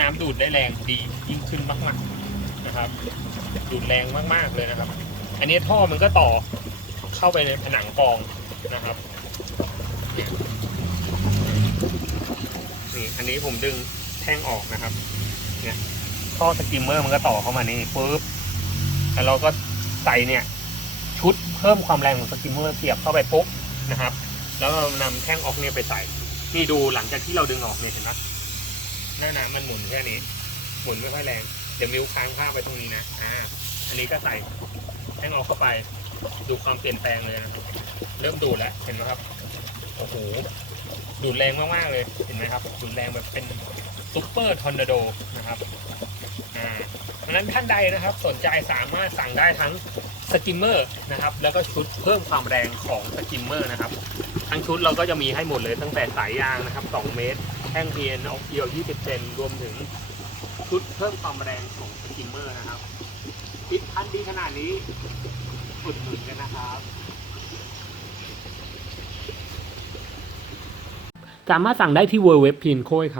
น้ำดูดได้แรงดียิ่งขึ้นมากๆนะครับ ดูดแรงมากๆเลยนะครับ อันนี้ท่อมันก็ต่อเข้าไปในผนังกองนะครับนี่อันนี้ผมดึงแท่งออกนะครับเนี่ยท่อสกิมเมอร์มันก็ต่อเข้ามานี่ปุ๊บแล้วเราก็ใส่เนี่ย ชุดเพิ่มความแรงของสกิมเมอร์เสียบเข้าไปปุ๊บนะครับ แล้วเรานำแท่งออกเนี่ยไปใส่นี่ดูหลังจากที่เราดึงออกเนี่ยเห็นไหม หน้าน้ำมันหมุนแค่นี้ หมุนไม่ค่อยแรง เดี๋ยวมิวค้างภาพไปตรงนี้นะ อ่า อันนี้ก็ใส่แท่งออกเข้าไป ดูความเปลี่ยนแปลงเลยนะครับ เริ่มดูดแล้ว เห็นไหมครับ โอ้โห ดูดแรงมากๆเลย เห็นไหมครับ ดูดแรงแบบเป็นซุปเปอร์ทอร์นาโดนะครับ อ่าเพราะฉะนั้นท่านใดนะครับสนใจสามารถสั่งได้ทั้งสกิมเมอร์นะครับ แล้วก็ชุดเพิ่มความแรงของสกิมเมอร์นะครับ ทั้งชุดเราก็จะมีให้หมดเลยตั้งแต่สายยางนะครับ 2 เมตรแท่งเพียนออกเกียว 20 เซนรวมถึงชุดเพิ่มความแรงของสกิมเมอร์นะครับติดพันดีขนาดนี้อุดหนุนกันนะครับ สามารถสั่งได้ที่ w w w p i n c o ครับ